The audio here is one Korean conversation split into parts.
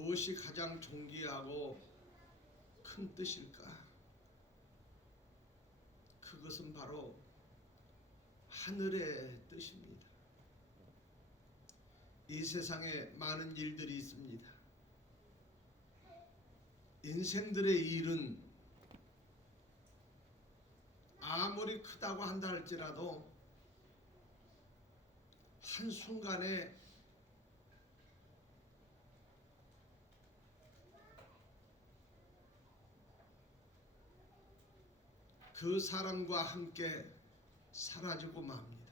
무엇이 가장 존귀하고 큰 뜻일까? 그것은 바로 하늘의 뜻입니다. 이 세상에 많은 일들이 있습니다. 인생들의 일은 아무리 크다고 한다 할지라도 한순간에 그 사람과 함께 사라지고 맙니다.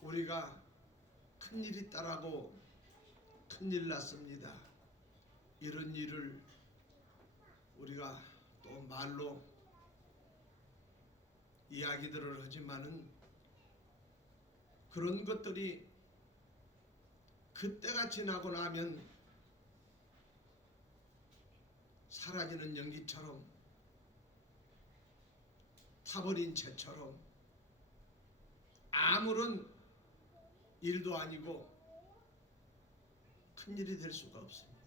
우리가 큰일 있다라고 큰일 났습니다. 이런 일을 우리가 또 말로 이야기들을 하지만은 그런 것들이 그때가 지나고 나면 사라지는 연기처럼 타버린 채처럼 아무런 일도 아니고 큰일이 될 수가 없습니다.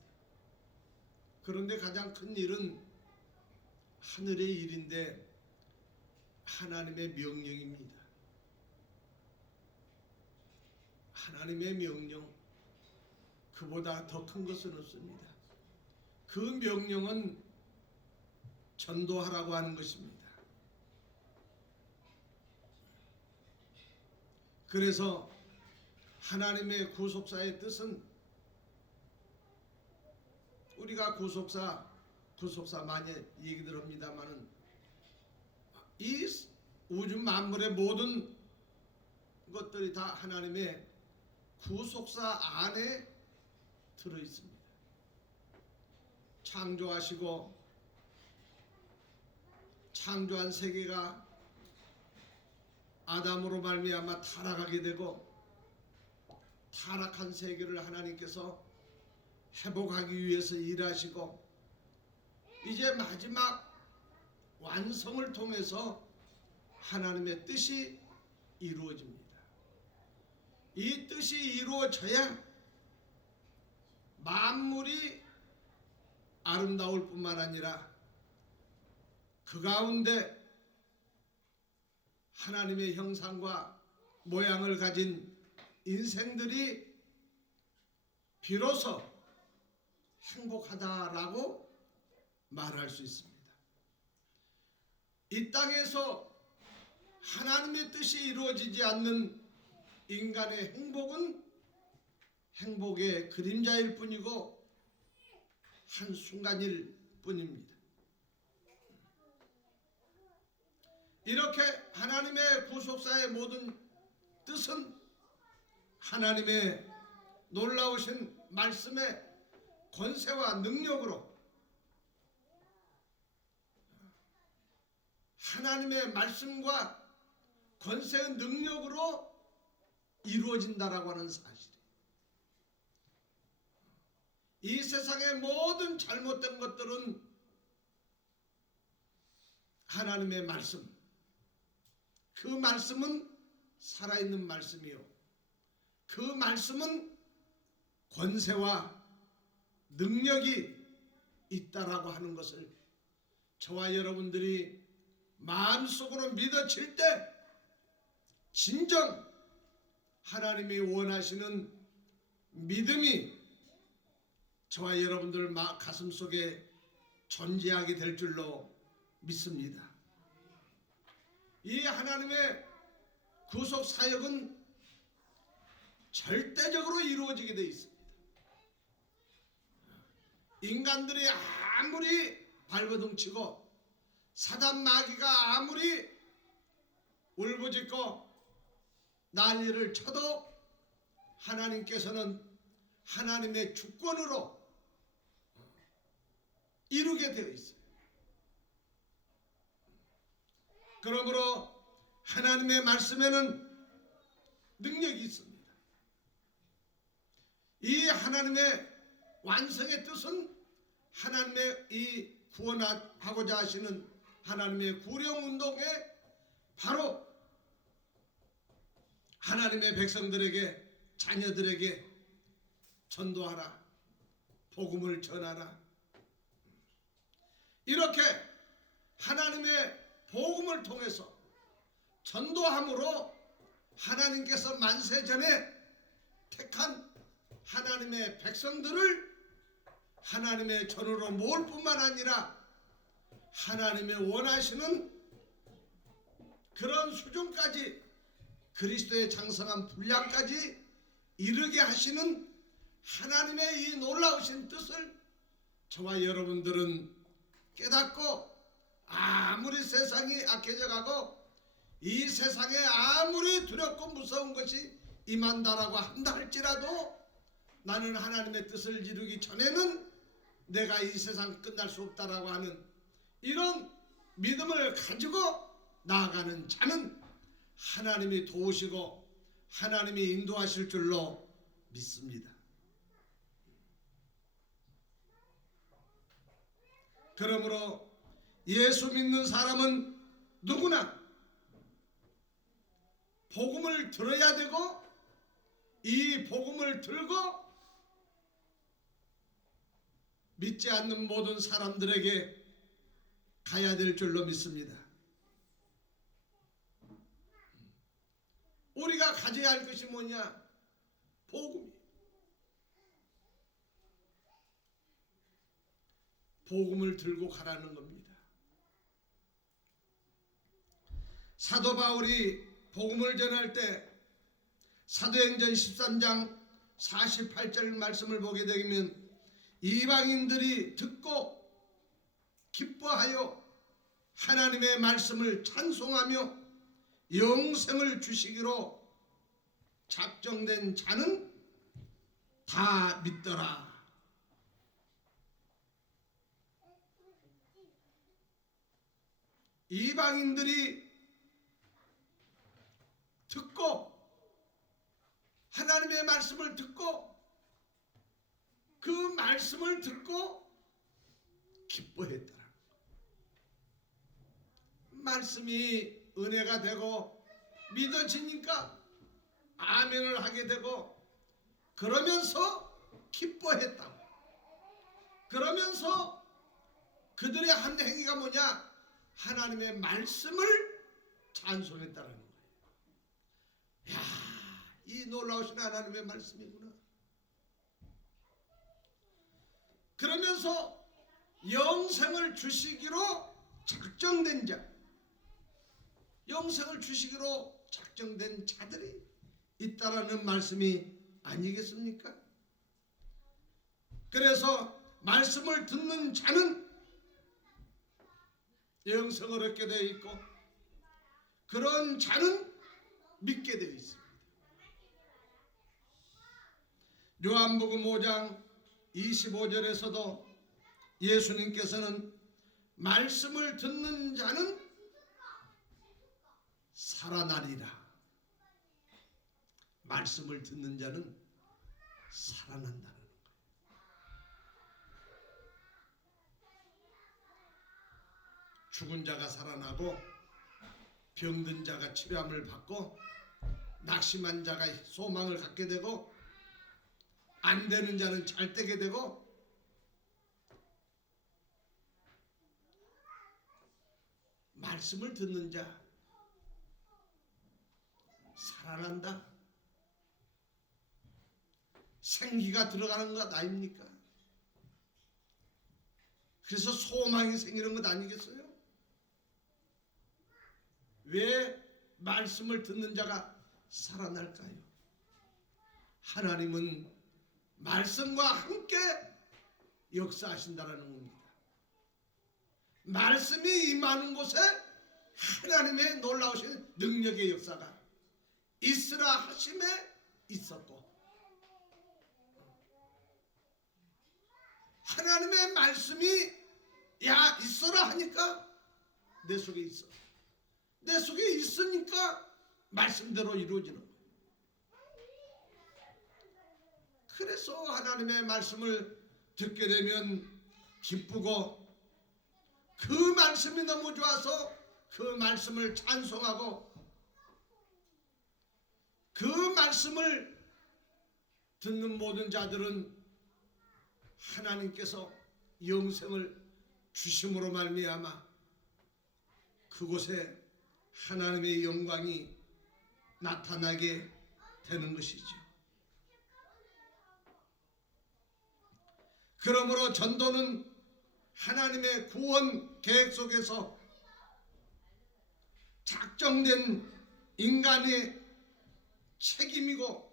그런데 가장 큰 일은 하늘의 일인데 하나님의 명령입니다. 하나님의 명령, 그보다 더 큰 것은 없습니다. 그 명령은 전도하라고 하는 것입니다. 그래서 하나님의 구속사의 뜻은 우리가 구속사 많이 얘기들 합니다만은 이 우주 만물의 모든 것들이 다 하나님의 구속사 안에 들어 있습니다. 창조하시고 창조한 세계가 아담으로 말미암아 타락하게 되고 타락한 세계를 하나님께서 회복하기 위해서 일하시고 이제 마지막 완성을 통해서 하나님의 뜻이 이루어집니다. 이 뜻이 이루어져야 만물이 아름다울 뿐만 아니라 그 가운데 하나님의 형상과 모양을 가진 인생들이 비로소 행복하다라고 말할 수 있습니다. 이 땅에서 하나님의 뜻이 이루어지지 않는 인간의 행복은 행복의 그림자일 뿐이고 한순간일 뿐입니다. 이렇게 하나님의 구속사의 모든 뜻은 하나님의 놀라우신 말씀의 권세와 능력으로 하나님의 말씀과 권세의 능력으로 이루어진다라고 하는 사실이에요. 이 세상의 모든 잘못된 것들은 하나님의 말씀, 그 말씀은 살아있는 말씀이요, 그 말씀은 권세와 능력이 있다라고 하는 것을 저와 여러분들이 마음속으로 믿어질 때 진정 하나님이 원하시는 믿음이 저와 여러분들 가슴 속에 존재하게 될 줄로 믿습니다. 이 하나님의 구속 사역은 절대적으로 이루어지게 되어 있습니다. 인간들이 아무리 발버둥치고 사단 마귀가 아무리 울부짖고 난리를 쳐도 하나님께서는 하나님의 주권으로 이루게 되어 있어요. 그러므로 하나님의 말씀에는 능력이 있습니다. 이 하나님의 완성의 뜻은 하나님의 이 구원하고자 하시는 하나님의 구령운동에 바로 하나님의 백성들에게, 자녀들에게 전도하라, 복음을 전하라. 이렇게 하나님의 복음을 통해서 전도함으로 하나님께서 만세전에 택한 하나님의 백성들을 하나님의 전으로 모을 뿐만 아니라 하나님의 원하시는 그런 수준까지 그리스도의 장성한 분량까지 이르게 하시는 하나님의 이 놀라우신 뜻을 저와 여러분들은 깨닫고, 아무리 세상이 악해져 가고 이 세상에 아무리 두렵고 무서운 것이 임한다라고 한다 할지라도 나는 하나님의 뜻을 이루기 전에는 내가 이 세상 끝날 수 없다라고 하는 이런 믿음을 가지고 나아가는 자는 하나님이 도우시고 하나님이 인도하실 줄로 믿습니다. 그러므로 예수 믿는 사람은 누구나 복음을 들어야 되고 이 복음을 들고 믿지 않는 모든 사람들에게 가야 될 줄로 믿습니다. 우리가 가져야 할 것이 뭐냐? 복음이. 복음을 들고 가라는 겁니다. 사도 바울이 복음을 전할 때 사도행전 13장 48절 말씀을 보게 되면 이방인들이 듣고 기뻐하여 하나님의 말씀을 찬송하며 영생을 주시기로 작정된 자는 다 믿더라. 이방인들이 듣고 하나님의 말씀을 듣고 그 말씀을 듣고 기뻐했더라. 말씀이 은혜가 되고 믿어지니까 아멘을 하게 되고 그러면서 기뻐했다고. 그러면서 그들의 한 행위가 뭐냐? 하나님의 말씀을 찬송했다라는 거예요. 야, 이 놀라우신 하나님의 말씀이구나. 그러면서 영생을 주시기로 작정된 자, 영생을 주시기로 작정된 자들이 있다라는 말씀이 아니겠습니까? 그래서 말씀을 듣는 자는 영생을 얻게 되어 있고 그런 자는 믿게 되어 있습니다. 요한복음 5장 25절에서도 예수님께서는 말씀을 듣는 자는 살아나리라. 말씀을 듣는 자는 살아난다는 거예요. 죽은 자가 살아나고 병든 자가 치료함을 받고 낙심한 자가 소망을 갖게 되고 안 되는 자는 잘 되게 되고 말씀을 듣는 자 살아난다. 생기가 들어가는 것 아닙니까? 그래서 소망이 생기는 것 아니겠어요? 왜 말씀을 듣는 자가 살아날까요? 하나님은 말씀과 함께 역사하신다라는 겁니다. 말씀이 임하는 곳에 하나님의 놀라우신 능력의 역사가 있으라 하심에 있었고 하나님의 말씀이 야 있어라 하니까 내 속에 있어. 내 속에 있으니까 말씀대로 이루어지는 거예요. 그래서 하나님의 말씀을 듣게 되면 기쁘고 그 말씀이 너무 좋아서 그 말씀을 찬송하고 그 말씀을 듣는 모든 자들은 하나님께서 영생을 주심으로 말미암아 그곳에 하나님의 영광이 나타나게 되는 것이죠. 그러므로 전도는 하나님의 구원 계획 속에서 작정된 인간의 책임이고,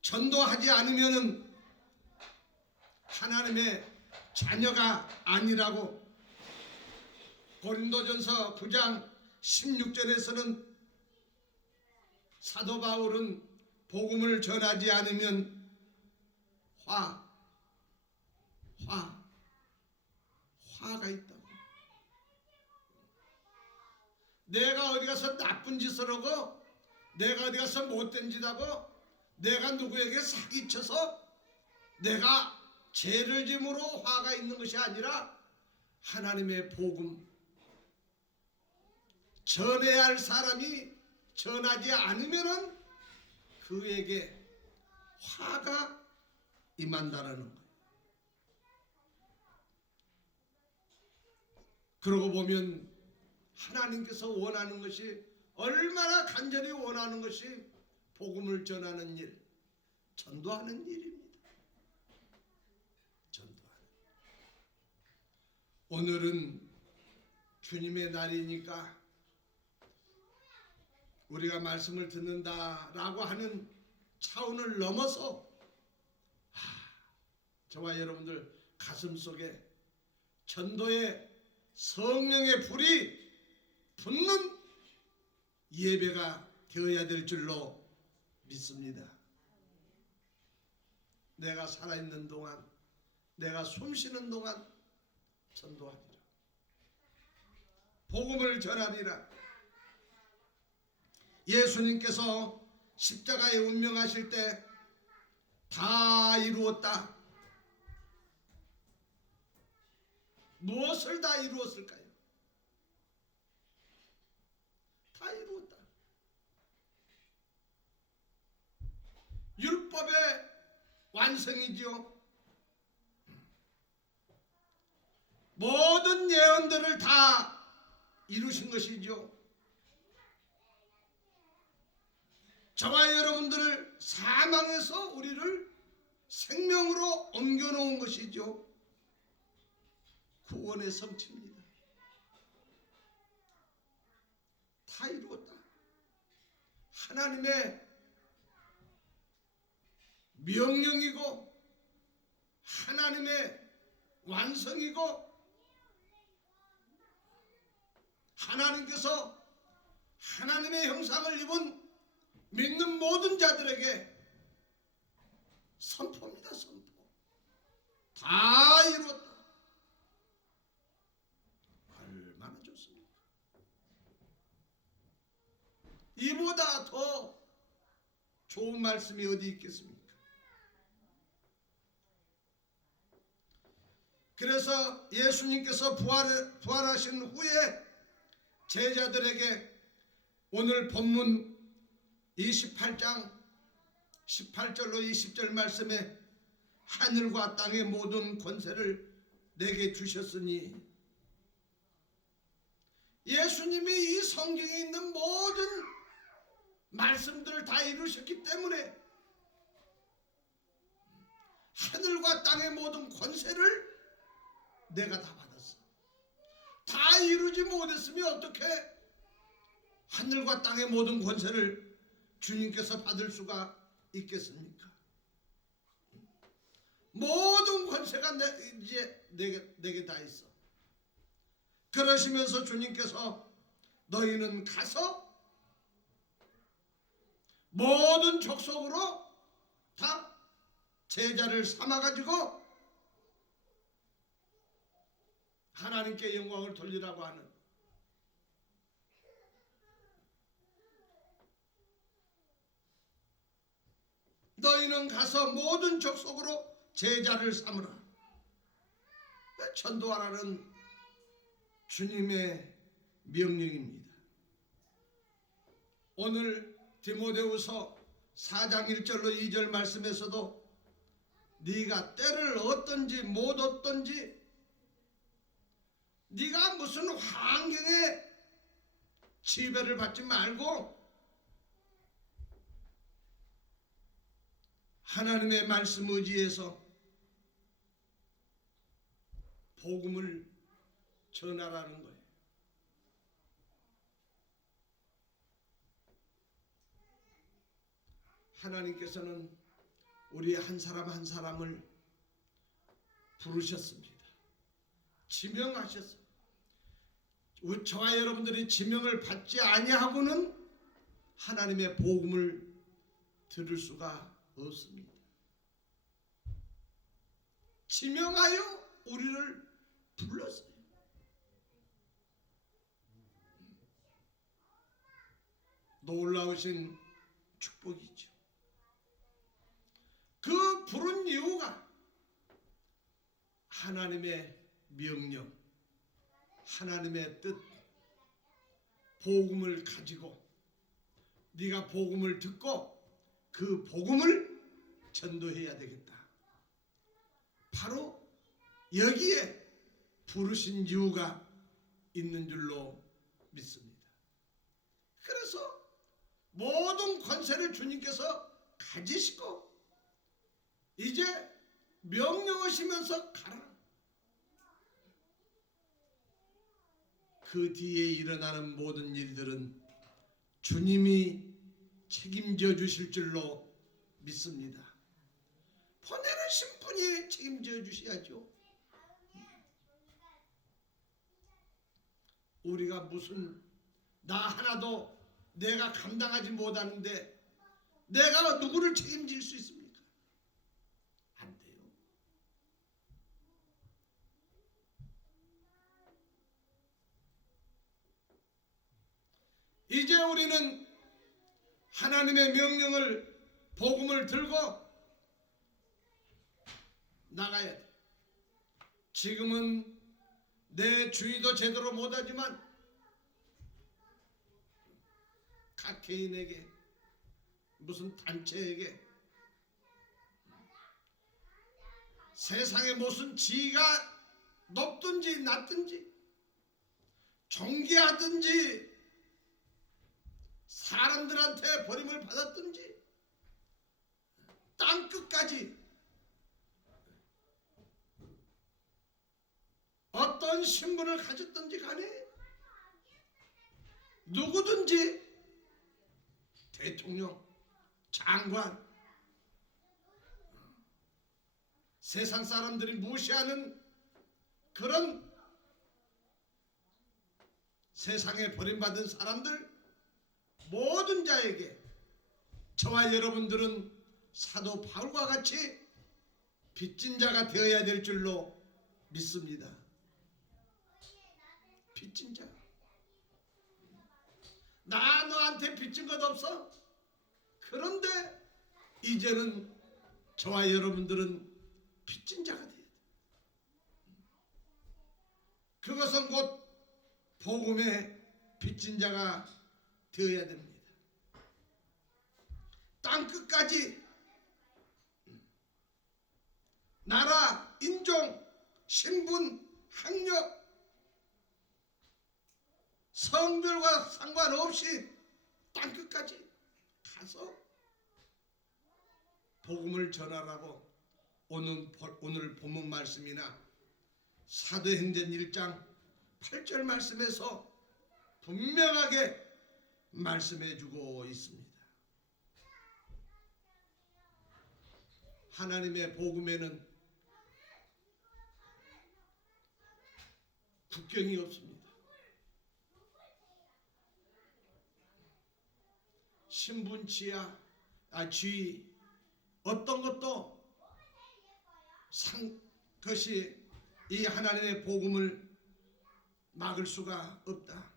전도하지 않으면은 하나님의 자녀가 아니라고 고린도전서 9장 16절에서는 사도 바울은 복음을 전하지 않으면 화가 있다고. 내가 어디 가서 나쁜 짓을 하고, 내가 어디 가서 못된 짓 하고, 내가 누구에게 사기쳐서 내가 죄를 짐으로 화가 있는 것이 아니라 하나님의 복음 전해야 할 사람이 전하지 않으면은 그에게 화가 임한다라는 거예요. 그러고 보면 하나님께서 원하는 것이, 얼마나 간절히 원하는 것이 복음을 전하는 일, 전도하는 일입니다. 전도하는. 오늘은 주님의 날이니까 우리가 말씀을 듣는다라고 하는 차원을 넘어서 저와 여러분들 가슴 속에 전도의 성령의 불이 붙는 예배가 되어야 될 줄로 믿습니다. 내가 살아있는 동안, 내가 숨쉬는 동안 전도하리라. 복음을 전하리라. 예수님께서 십자가에 운명하실 때 다 이루었다. 무엇을 다 이루었을까요? 다 이루었다. 율법의 완성이지요. 모든 예언들을 다 이루신 것이죠. 저와 여러분들을 사망에서 우리를 생명으로 옮겨놓은 것이죠. 구원의 성취입니다. 다 이루었다. 하나님의 명령이고 하나님의 완성이고, 하나님께서 하나님의 형상을 입은 믿는 모든 자들에게 선포입니다. 선포. 다 이루었다. 얼마나 좋습니까? 이보다 더 좋은 말씀이 어디 있겠습니까? 그래서 예수님께서 부활하신 후에 제자들에게 오늘 본문 28장 18절로 20절 말씀에 하늘과 땅의 모든 권세를 내게 주셨으니, 예수님이 이 성경에 있는 모든 말씀들을 다 이루셨기 때문에 하늘과 땅의 모든 권세를 내가 다 받았어. 다 이루지 못했으면 어떻게 하늘과 땅의 모든 권세를 주님께서 받을 수가 있겠습니까? 모든 권세가 이제 내게 다 있어. 그러시면서 주님께서 너희는 가서 모든 족속으로 다 제자를 삼아가지고 하나님께 영광을 돌리라고 하는, 너희는 가서 모든 족속으로 제자를 삼으라. 전도하라는 주님의 명령입니다. 오늘 디모데후서 4장 1절로 2절 말씀에서도 네가 때를 얻든지 못 얻든지 네가 무슨 환경에 지배를 받지 말고 하나님의 말씀 의지해서 복음을 전하라는 거예요. 하나님께서는 우리 한 사람 한 사람을 부르셨습니다. 지명하셨어요. 저와 여러분들이 지명을 받지 아니하고는 하나님의 복음을 들을 수가 없습니다. 지명하여 우리를 불렀어요. 놀라우신 축복이죠. 그 부른 이유가 하나님의 명령, 하나님의 뜻, 복음을 가지고 네가 복음을 듣고 그 복음을 전도해야 되겠다. 바로 여기에 부르신 이유가 있는 줄로 믿습니다. 그래서 모든 권세를 주님께서 가지시고 이제 명령하시면서 가라. 그 뒤에 일어나는 모든 일들은 주님이 책임져 주실 줄로 믿습니다. 보내신 분이 책임져 주셔야죠. 우리가 무슨 나 하나도 내가 감당하지 못하는데 내가 누구를 책임질 수 있습니까? 안 돼요. 이제 우리는 하나님의 명령을 복음을 들고 나가야 돼. 지금은 내 주의도 제대로 못하지만 각 개인에게 무슨 단체에게 세상에 무슨 지위가 높든지 낮든지 존귀하든지 사람들한테 버림을 받았든지 땅끝까지 어떤 신분을 가졌든지 간에 누구든지 대통령, 장관, 세상 사람들이 무시하는 그런 세상에 버림받은 사람들 모든 자에게 저와 여러분들은 사도 바울과 같이 빚진 자가 되어야 될 줄로 믿습니다. 빚진 자. 나 너한테 빚진 것 없어? 그런데 이제는 저와 여러분들은 빚진 자가 돼야 돼. 그것은 곧 복음의 빚진 자가 되어야 됩니다. 땅끝까지 나라, 인종, 신분, 학력, 성별과 상관없이 땅끝까지 가서 복음을 전하라고 오늘 본문 말씀이나 사도행전 1장 8절 말씀에서 분명하게 말씀해주고 있습니다. 하나님의 복음에는 국경이 없습니다. 신분, 지위 어떤 것도 그것이 이 하나님의 복음을 막을 수가 없다.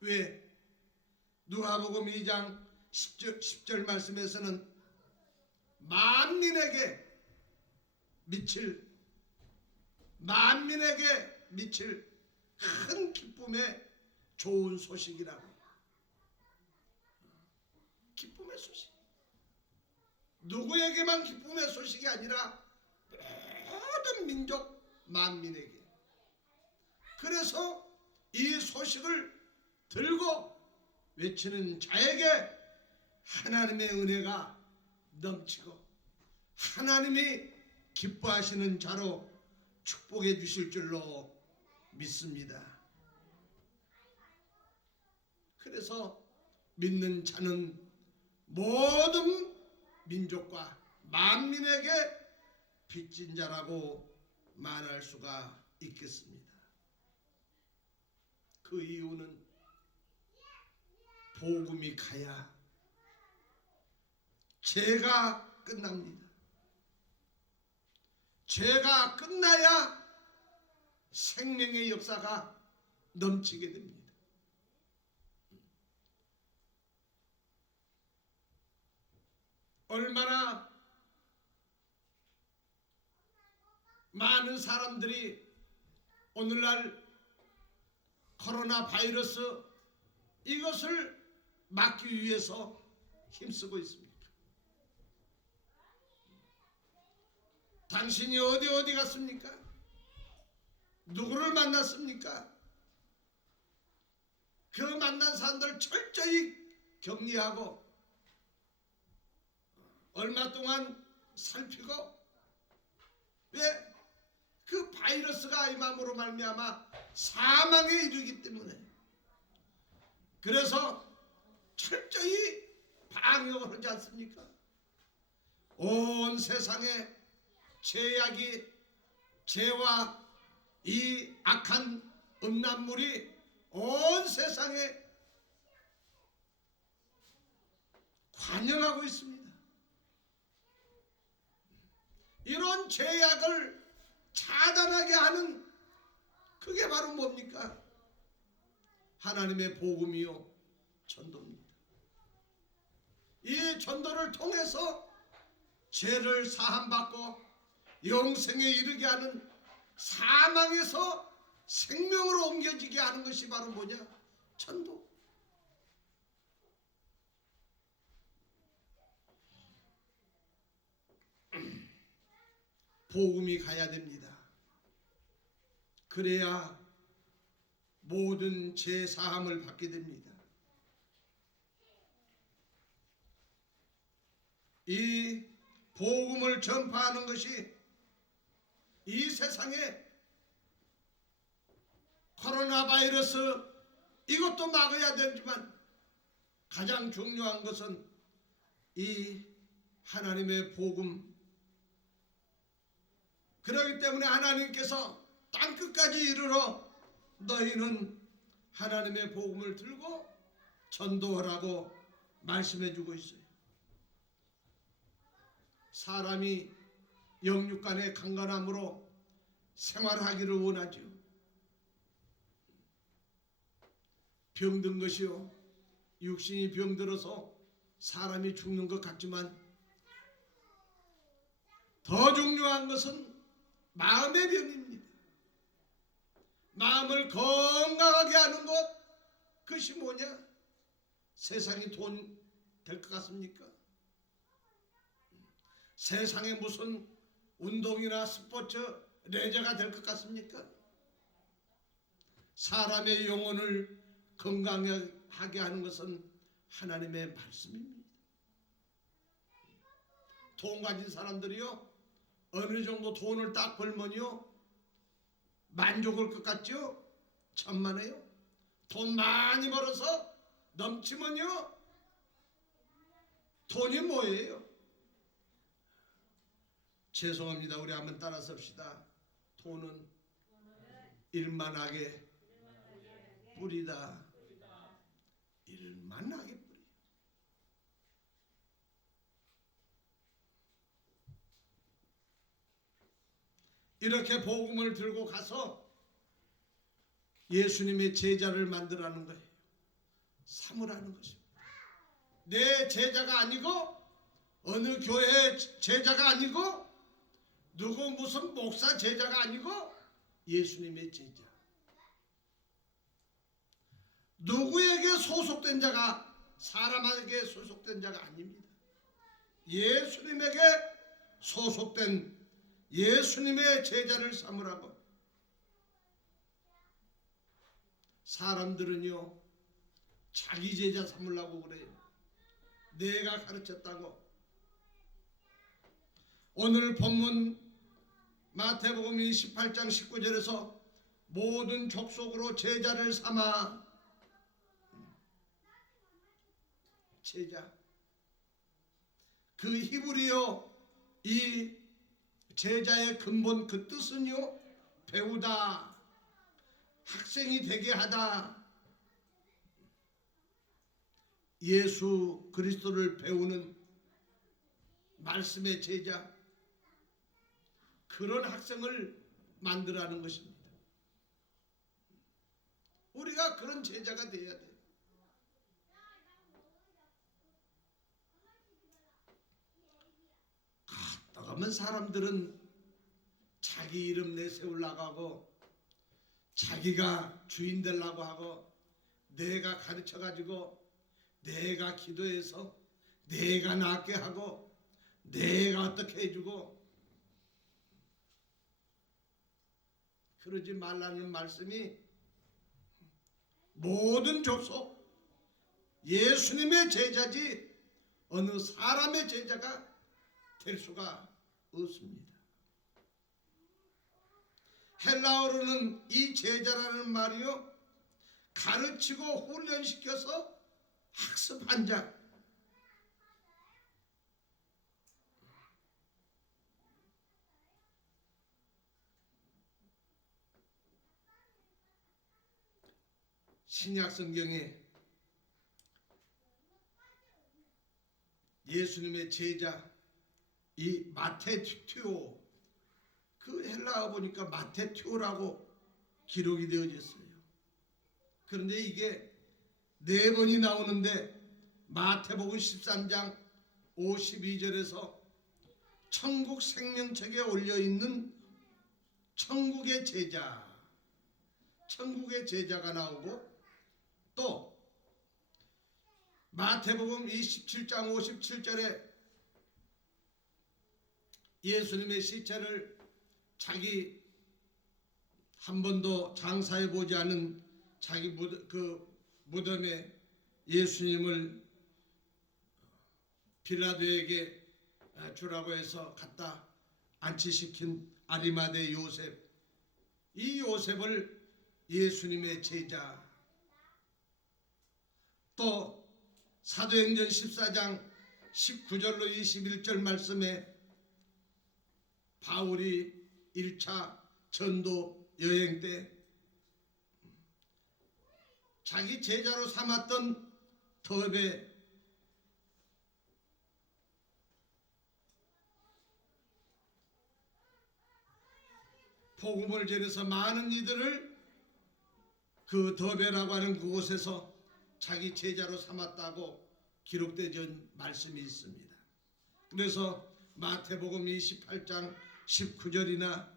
왜? 누가복음 2장 10절 말씀에서는 만민에게 미칠 큰 기쁨의 좋은 소식이라고. 기쁨의 소식. 누구에게만 기쁨의 소식이 아니라 모든 민족 만민에게. 그래서 이 소식을 들고 외치는 자에게 하나님의 은혜가 넘치고 하나님이 기뻐하시는 자로 축복해 주실 줄로 믿습니다. 그래서 믿는 자는 모든 민족과 만민에게 빚진 자라고 말할 수가 있겠습니다. 그 이유는 복음이 가야 죄가 끝납니다. 죄가 끝나야 생명의 역사가 넘치게 됩니다. 얼마나 많은 사람들이 오늘날 코로나 바이러스 이것을 막기 위해서 힘쓰고 있습니다. 당신이 어디 갔습니까? 누구를 만났습니까? 그 만난 사람들 철저히 격리하고 얼마 동안 살피고, 왜? 그 바이러스가 임함으로 말미암아 사망에 이르기 때문에. 그래서 철저히 방역을 하지 않습니까? 온 세상에 죄악이, 죄와 이 악한 음란물이 온 세상에 관영하고 있습니다. 이런 죄악을 차단하게 하는 그게 바로 뭡니까? 하나님의 복음이요, 전도입니다. 이 전도를 통해서 죄를 사함받고 영생에 이르게 하는, 사망에서 생명으로 옮겨지게 하는 것이 바로 뭐냐? 전도. 복음이 가야 됩니다. 그래야 모든 죄 사함을 받게 됩니다. 이 복음을 전파하는 것이 이 세상에 코로나 바이러스 이것도 막아야 되지만 가장 중요한 것은 이 하나님의 복음. 그렇기 때문에 하나님께서 땅끝까지 이르러 너희는 하나님의 복음을 들고 전도하라고 말씀해 주고 있어요. 사람이 영육간의 강건함으로 생활하기를 원하죠. 병든 것이요, 육신이 병들어서 사람이 죽는 것 같지만 더 중요한 것은 마음의 병입니다. 마음을 건강하게 하는 것, 그것이 뭐냐? 세상이 돈 될 것 같습니까? 세상에 무슨 운동이나 스포츠, 레저가 될 것 같습니까? 사람의 영혼을 건강하게 하는 것은 하나님의 말씀입니다. 돈 가진 사람들이요, 어느 정도 돈을 딱 벌면요 만족할 것 같죠? 천만에요. 돈 많이 벌어서 넘치면요 돈이 뭐예요? 죄송합니다. 우리 한번 따라 섭시다. 돈은 일만하게 뿌리다. 일만하게 뿌리. 이렇게 복음을 들고 가서 예수님의 제자를 만들라는 거예요. 삼으라는 것입니다. 내 제자가 아니고, 어느 교회 제자가 아니고, 누구 무슨 목사 제자가 아니고 예수님의 제자. 누구에게 소속된 자가, 사람에게 소속된 자가 아닙니다. 예수님에게 소속된 예수님의 제자를 삼으라고. 사람들은요 자기 제자 삼으려고 그래요. 내가 가르쳤다고. 오늘 본문 마태복음 28장 19절에서 모든 족속으로 제자를 삼아. 제자, 그 히브리어 이 제자의 근본 그 뜻은요 배우다, 학생이 되게 하다, 예수 그리스도를 배우는 말씀의 제자, 그런 학생을 만들라는 것입니다. 우리가 그런 제자가 되어야 돼요. 가면 사람들은 자기 이름 내세우려고 하고 자기가 주인 되려고 하고 내가 가르쳐가지고 내가 기도해서 내가 낫게 하고 내가 어떻게 해주고, 그러지 말라는 말씀이 모든 족속 예수님의 제자지 어느 사람의 제자가 될 수가 없습니다. 헬라어로는 이 제자라는 말이요 가르치고 훈련시켜서 학습한 자, 신약 성경에 예수님의 제자 이 마테튜오, 그 헬라어 보니까 마테튜오라고 기록이 되어졌어요. 그런데 이게 4번이 나오는데 마태복음 13장 52절에서 천국 생명책에 올려있는 천국의 제자, 천국의 제자가 나오고, 또 마태복음 27장 57절에 예수님의 시체를 자기 한 번도 장사해 보지 않은 자기 무덤에 예수님을 빌라도에게 주라고 해서 갖다 안치시킨 아리마대 요셉, 이 요셉을 예수님의 제자. 또 사도행전 14장 19절로 21절 말씀에 바울이 1차 전도 여행 때 자기 제자로 삼았던 더베, 복음을 전해서 많은 이들을 그 더베라고 하는 그곳에서 자기 제자로 삼았다고 기록된 말씀이 있습니다. 그래서 마태복음 28장 19절이나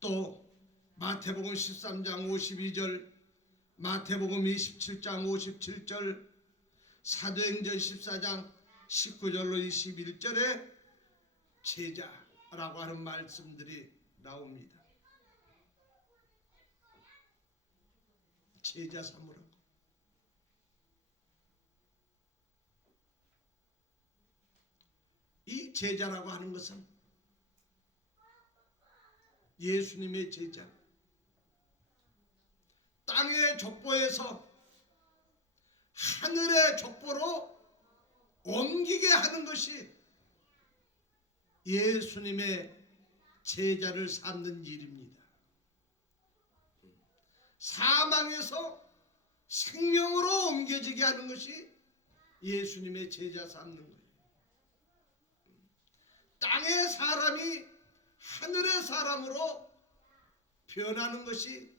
또 마태복음 13장 52절, 마태복음 27장 57절, 사도행전 14장 19절로 21절에 제자라고 하는 말씀들이 나옵니다. 제자 삼으라고. 이 제자라고 하는 것은 예수님의 제자, 땅의 족보에서 하늘의 족보로 옮기게 하는 것이 예수님의 제자를 삼는 일입니다. 사망에서 생명으로 옮겨지게 하는 것이 예수님의 제자 삼는 거예요. 땅의 사람이 하늘의 사람으로 변하는 것이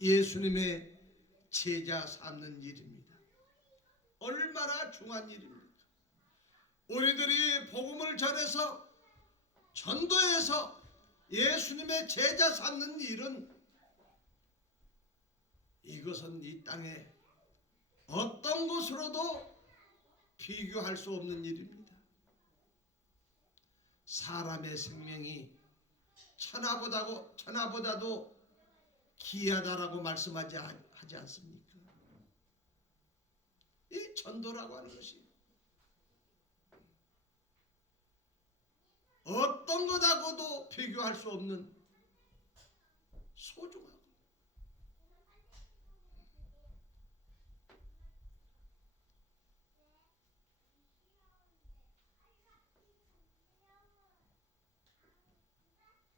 예수님의 제자 삼는 일입니다. 얼마나 중요한 일입니까? 우리들이 복음을 전해서 전도해서 예수님의 제자 삼는 일은, 이것은 이 땅에 어떤 것으로도 비교할 수 없는 일입니다. 사람의 생명이 천하보다도 귀하다라고 말씀하지 하지 않습니까? 이 전도라고 하는 것이 어떤 것하고도 비교할 수 없는 소중하고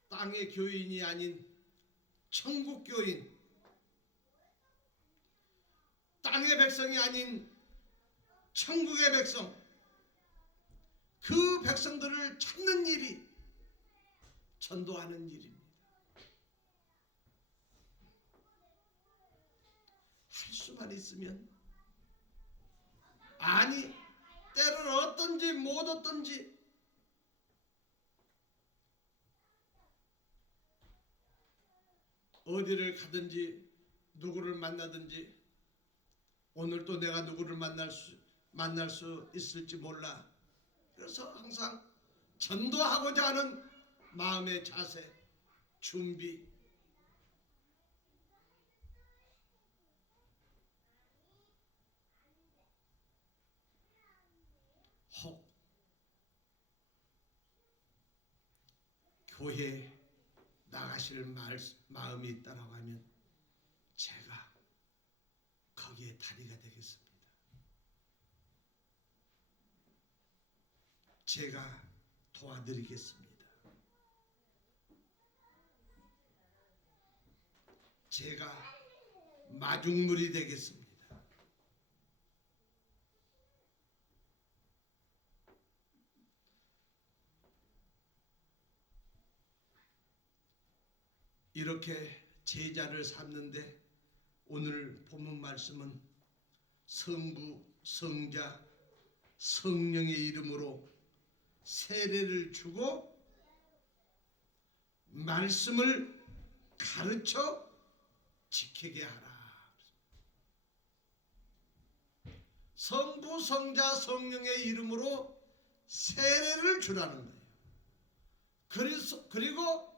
땅의 교인이 아닌 천국 교인, 땅의 백성이 아닌 천국의 백성, 그 백성들을 찾는 일이 전도하는 일입니다. 할 수만 있으면, 아니 때를 얻든지 못 얻든지 어디를 가든지 누구를 만나든지, 오늘 또 내가 누구를 만날 수 있을지 몰라. 그래서 항상 전도하고자 하는 마음의 자세, 준비, 혹 교회 나가실 마음이 있다라고 하면 제가 거기에 다리가 되겠습니다. 제가 도와드리겠습니다. 제가 마중물이 되겠습니다. 이렇게 제자를 삼는데 오늘 본문 말씀은 성부, 성자, 성령의 이름으로 세례를 주고 말씀을 가르쳐 지키게 하라. 성부, 성자, 성령의 이름으로 세례를 주라는 거예요. 그리고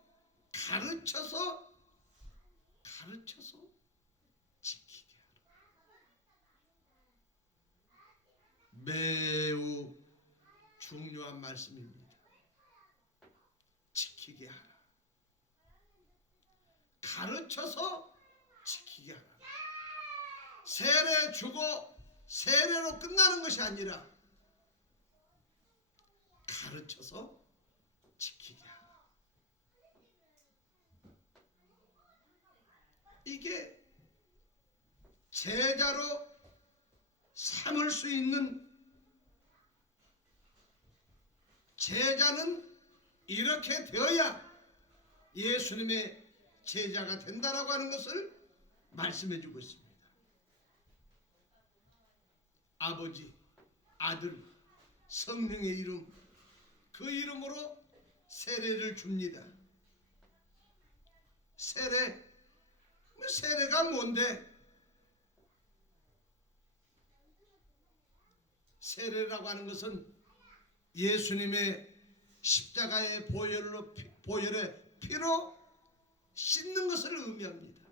가르쳐서 지키게 하라. 매우 중요한 말씀입니다. 지키게 하라. 가르쳐서 지키게 하라. 세례 주고 세례로 끝나는 것이 아니라 가르쳐서 지키게 하라. 이게 제자로 삼을 수 있는, 제자는 이렇게 되어야 예수님의 제자가 된다라고 하는 것을 말씀해 주고 있습니다. 아버지, 아들, 성령의 이름, 그 이름으로 세례를 줍니다. 세례가 뭔데? 세례라고 하는 것은 예수님의 십자가의 보혈의 피로 씻는 것을 의미합니다.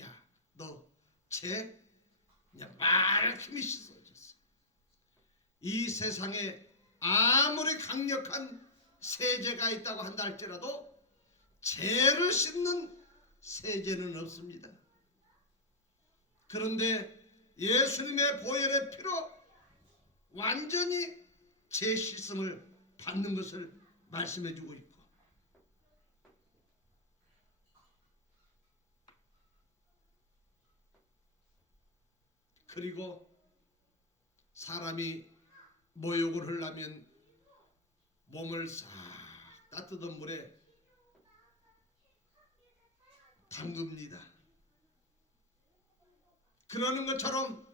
야, 너 죄 그냥 말끔히 씻어졌어. 이 세상에 아무리 강력한 세제가 있다고 한다 할지라도 죄를 씻는 세제는 없습니다. 그런데 예수님의 보혈의 피로 완전히 죄 씻음을 받는 것을 말씀해 주고 있고, 그리고 사람이 모욕을 하려면 몸을 싹 따뜻한 물에 담급니다. 그러는 것처럼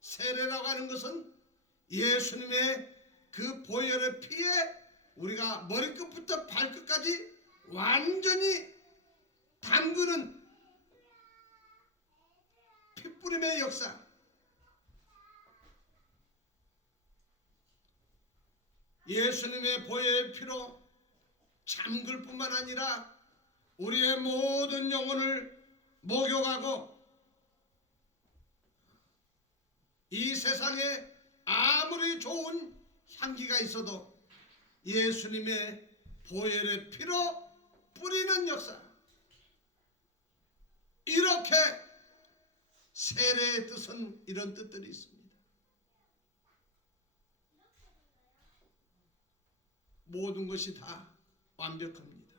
세례라고 하는 것은 예수님의 그 보혈의 피에 우리가 머리끝부터 발끝까지 완전히 담그는 핏부림의 역사. 예수님의 보혈의 피로 잠글 뿐만 아니라 우리의 모든 영혼을 목욕하고 이 세상에 아무리 좋은 향기가 있어도 예수님의 보혈의 피로 뿌리는 역사, 이렇게 세례의 뜻은 이런 뜻들이 있습니다. 모든 것이 다 완벽합니다.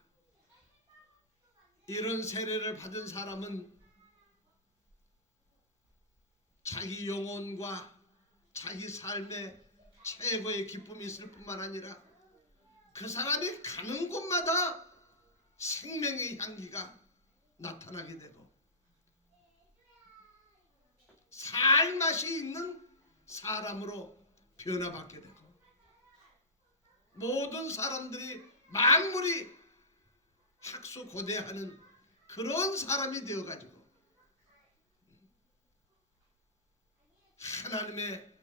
이런 세례를 받은 사람은 자기 영혼과 자기 삶에 최고의 기쁨이 있을 뿐만 아니라 그 사람이 가는 곳마다 생명의 향기가 나타나게 되고 살 맛이 있는 사람으로 변화받게 되고 모든 사람들이 만물이 학수고대하는 그런 사람이 되어가지고 하나님의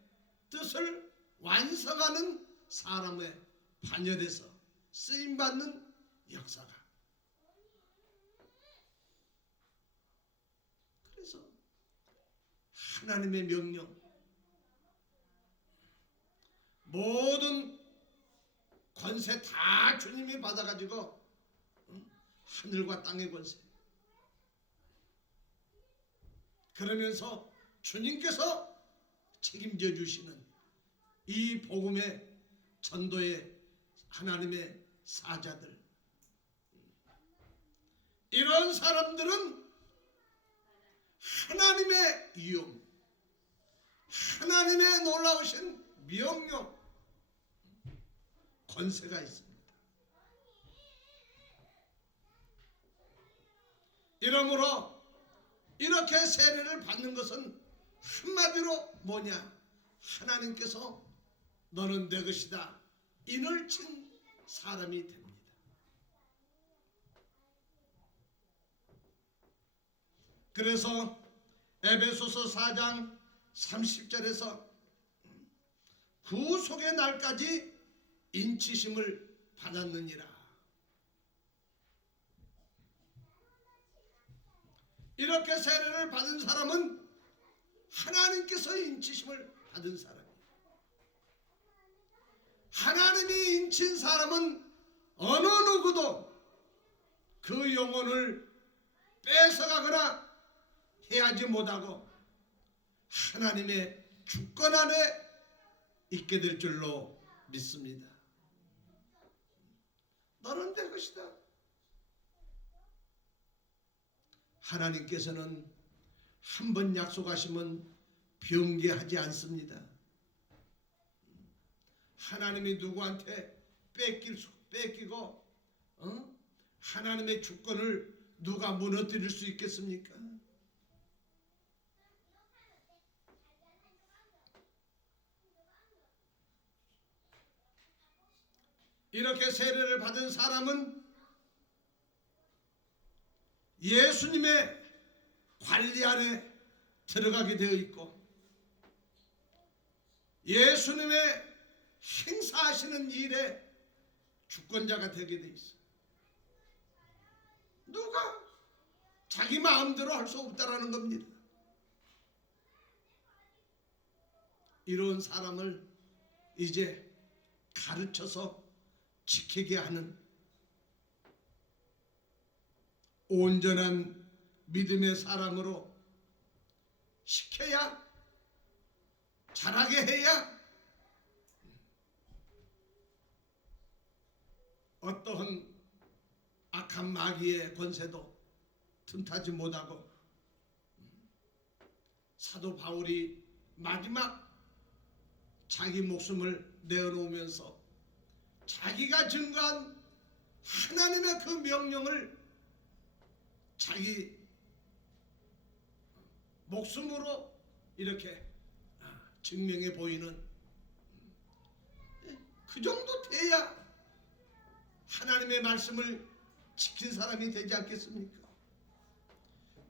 뜻을 완성하는 사람의 반열에서 쓰임받는 역사가, 그래서 하나님의 명령, 모든 권세 다 주님이 받아가지고 하늘과 땅의 권세, 그러면서 주님께서 책임져 주시는 이 복음의 전도의 하나님의 사자들, 이런 사람들은 하나님의 위엄, 하나님의 놀라우신 명령, 권세가 있습니다. 이러므로 이렇게 세례를 받는 것은 한마디로 뭐냐? 하나님께서 너는 내 것이다 인을 친 사람이 됩니다. 그래서 에베소서 4장 30절에서 구속의 날까지 인치심을 받았느니라. 이렇게 세례를 받은 사람은 하나님께서 인치심을 받은 사람이에요. 하나님이 인친 사람은 어느 누구도 그 영혼을 뺏어가거나 해하지 못하고 하나님의 주권 안에 있게 될 줄로 믿습니다. 너는 내 것이다. 하나님께서는 한 번 약속하시면 변개하지 않습니다. 하나님이 누구한테 뺏기고 하나님의 주권을 누가 무너뜨릴 수 있겠습니까? 이렇게 세례를 받은 사람은 예수님의 관리 안에 들어가게 되어 있고 예수님의 행사하시는 일에 주권자가 되게 되어 있어요. 누가 자기 마음대로 할 수 없다라는 겁니다. 이런 사람을 이제 가르쳐서 지키게 하는 온전한 믿음의 사람으로 시켜야, 잘하게 해야 어떠한 악한 마귀의 권세도 틈타지 못하고 사도 바울이 마지막 자기 목숨을 내어놓으면서 자기가 증거한 하나님의 그 명령을 자기 목숨으로 이렇게 증명해 보이는 그 정도 돼야 하나님의 말씀을 지킨 사람이 되지 않겠습니까?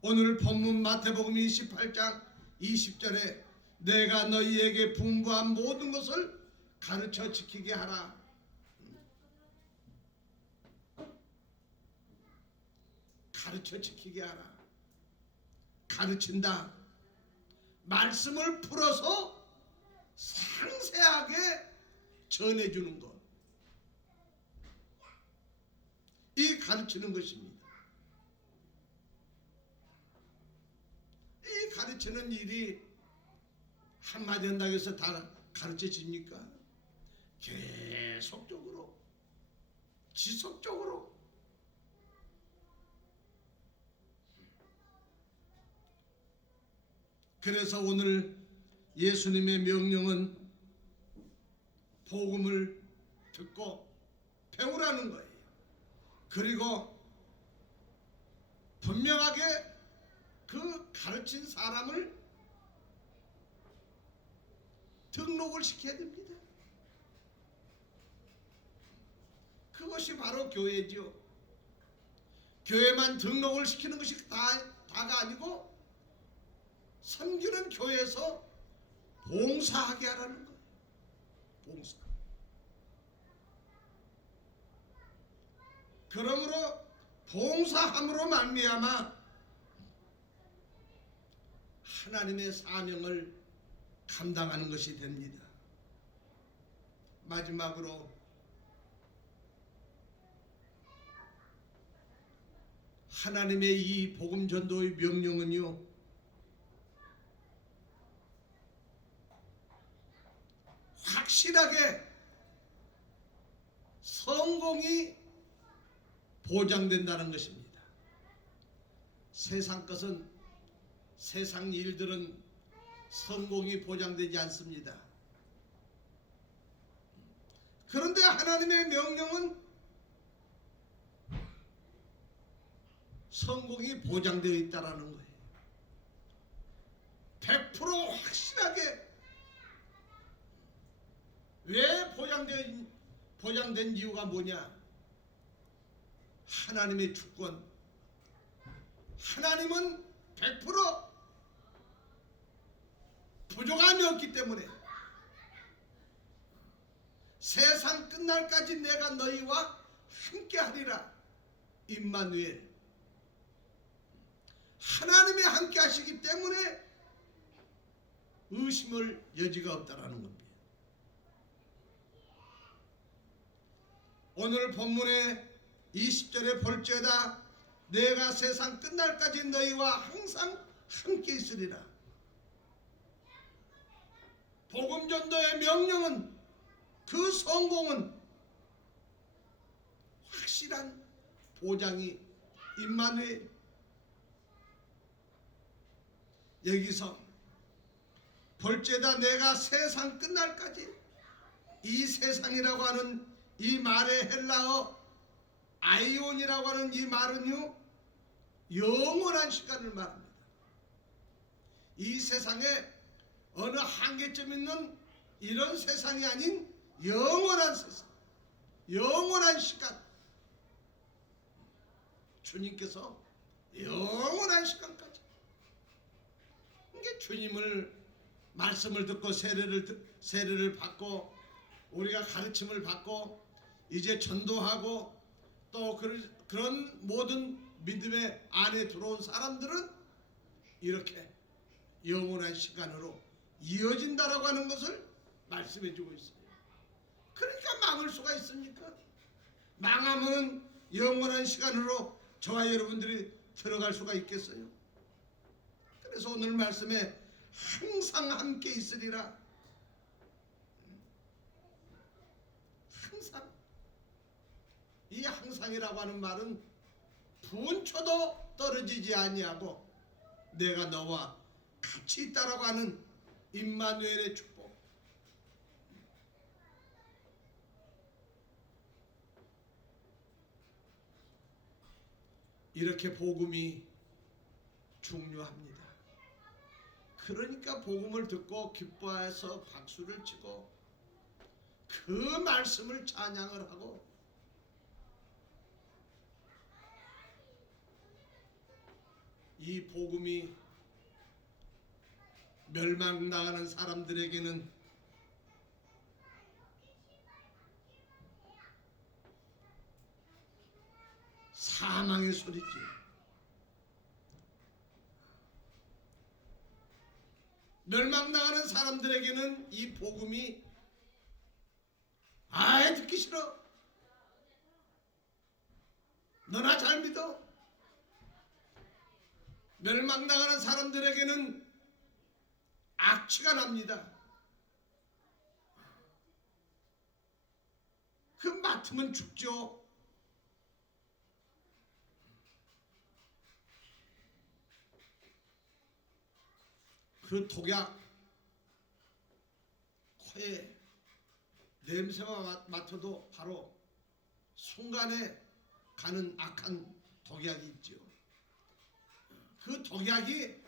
오늘 본문 마태복음 28장 20절에 내가 너희에게 분부한 모든 것을 가르쳐 지키게 하라. 가르쳐 지키게 하라. 가르친다. 말씀을 풀어서 상세하게 전해주는 것. 이 가르치는 것입니다. 이 가르치는 일이 한마디 한다고 해서 다 가르쳐집니까? 계속적으로, 지속적으로. 그래서 오늘 예수님의 명령은 복음을 듣고 배우라는 거예요. 그리고 분명하게 그 가르친 사람을 등록을 시켜야 됩니다. 그것이 바로 교회죠. 교회만 등록을 시키는 것이 다가 아니고 섬기는 교회에서 봉사하게 하라는 거예요. 봉사. 그러므로 봉사함으로 말미암아 하나님의 사명을 감당하는 것이 됩니다. 마지막으로 하나님의 이 복음 전도의 명령은요, 확실하게 성공이 보장된다는 것입니다. 세상 것은, 세상 일들은 성공이 보장되지 않습니다. 그런데 하나님의 명령은 성공이 보장되어 있다라는 거예요. 100% 확실하게. 왜 보장된 이유가 뭐냐? 하나님의 주권. 하나님은 100% 부족함이 없기 때문에 세상 끝날까지 내가 너희와 함께하리라. 임마누엘. 하나님이 함께 하시기 때문에 의심할 여지가 없다라는 겁니다. 오늘 본문의 20절에 볼지어다 내가 세상 끝날까지 너희와 항상 함께 있으리라. 복음 전도의 명령은, 그 성공은 확실한 보장이 임마누엘. 여기서 볼지어다 내가 세상 끝날까지, 이 세상이라고 하는 이 말의 헬라어 아이온이라고 하는 이 말은요, 영원한 시간을 말합니다. 이 세상에 어느 한계점 있는 이런 세상이 아닌 영원한 세상, 영원한 시간. 주님께서 영원한 시간까지, 이게 주님을 말씀을 듣고 세례를 받고 우리가 가르침을 받고 이제 전도하고 또 그런 모든 믿음의 안에 들어온 사람들은 이렇게 영원한 시간으로 이어진다라고 하는 것을 말씀해 주고 있어요. 그러니까 망할 수가 있습니까? 망하면 영원한 시간으로 저와 여러분들이 들어갈 수가 있겠어요? 그래서 오늘 말씀에 항상 함께 있으리라. 항상. 이 항상이라고 하는 말은 분초도 떨어지지 아니하고 내가 너와 같이 있다라고 하는 임마누엘의 축복. 이렇게 복음이 중요합니다. 그러니까 복음을 듣고 기뻐해서 박수를 치고 그 말씀을 찬양을 하고 이 복음이 멸망당하는 사람들에게는 소망의 소리지. 멸망당하는 사람들에게는 이 복음이 아예 듣기 싫어. 너나 잘 믿어. 멸망당하는 사람들에게는 악취가 납니다. 그 맡으면 죽죠. 그 독약 코에 냄새만 맡아도 바로 순간에 가는 악한 독약이 있죠. 그 독약이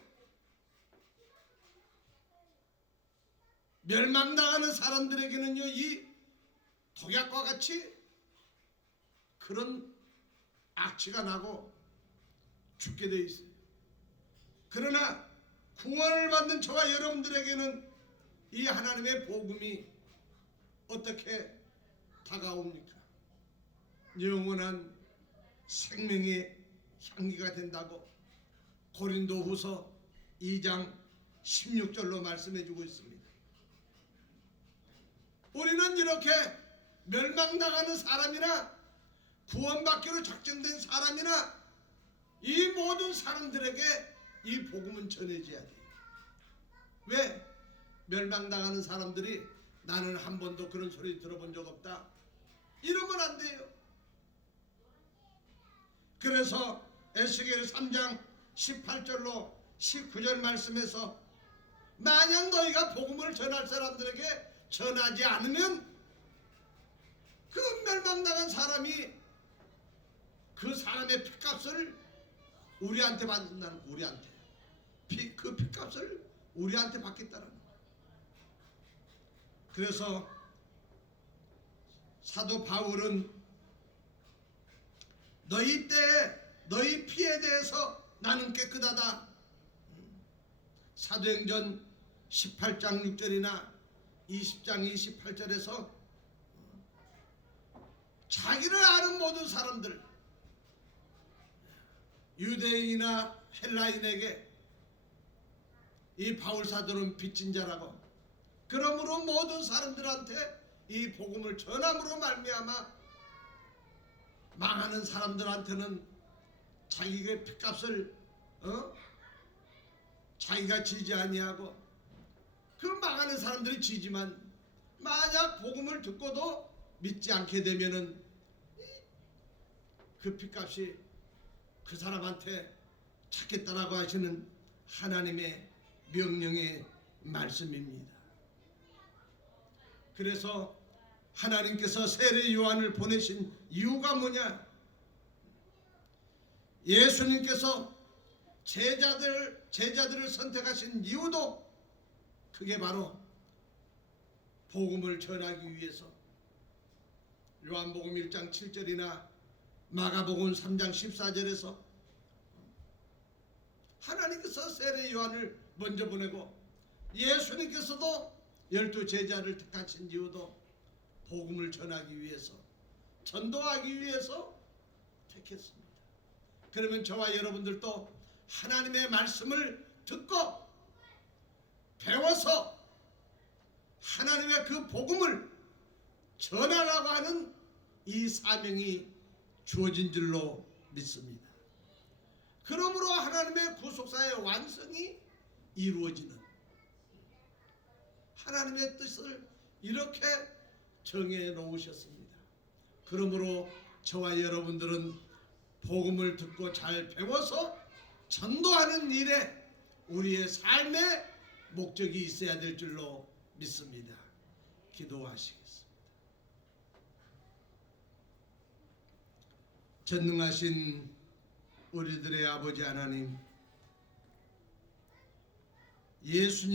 멸망당하는 사람들에게는요, 이 독약과 같이 그런 악취가 나고 죽게 돼 있어요. 그러나 구원을 받는 저와 여러분들에게는 이 하나님의 복음이 어떻게 다가옵니까? 영원한 생명의 향기가 된다고 고린도후서 2장 16절로 말씀해 주고 있습니다. 우리는 이렇게 멸망당하는 사람이나 구원받기로 작정된 사람이나 이 모든 사람들에게 이 복음은 전해져야 돼요. 왜? 멸망당하는 사람들이 나는 한 번도 그런 소리 들어본 적 없다, 이러면 안 돼요. 그래서 에스겔 3장 18절로 19절 말씀에서 만약 너희가 복음을 전할 사람들에게 전하지 않으면 그 멸망당한 사람이 그 사람의 핏값을 우리한테 받는다는 거. 우리한테 그 핏값을 우리한테 받겠다는 거. 그래서 사도 바울은 너희 때에 너희 피에 대해서 나는 깨끗하다, 사도행전 18장 6절이나 20장 28절에서 자기를 아는 모든 사람들, 유대인이나 헬라인에게 이 바울 사도는 빚진 자라고, 그러므로 모든 사람들한테 이 복음을 전함으로 말미암아 망하는 사람들한테는 자기의 핏값을 자기가 지지 아니하고 그 망하는 사람들이 지지만 만약 복음을 듣고도 믿지 않게 되면은 그 핏값이 그 사람한테 찾겠다라고 하시는 하나님의 명령의 말씀입니다. 그래서 하나님께서 세례 요한을 보내신 이유가 뭐냐? 예수님께서 제자들을 선택하신 이유도 그게 바로 복음을 전하기 위해서. 요한복음 1장 7절이나 마가복음 3장 14절에서 하나님께서 세례 요한을 먼저 보내고 예수님께서도 12 제자를 택하신 이유도 복음을 전하기 위해서, 전도하기 위해서 택했습니다. 그러면 저와 여러분들도 하나님의 말씀을 듣고 배워서 하나님의 그 복음을 전하라고 하는 이 사명이 주어진 줄로 믿습니다. 그러므로 하나님의 구속사의 완성이 이루어지는, 하나님의 뜻을 이렇게 정해 놓으셨습니다. 그러므로 저와 여러분들은 복음을 듣고 잘 배워서 전도하는 일에 우리의 삶의 목적이 있어야 될 줄로 믿습니다. 기도하시겠습니다. 전능하신 우리들의 아버지 하나님, 예수님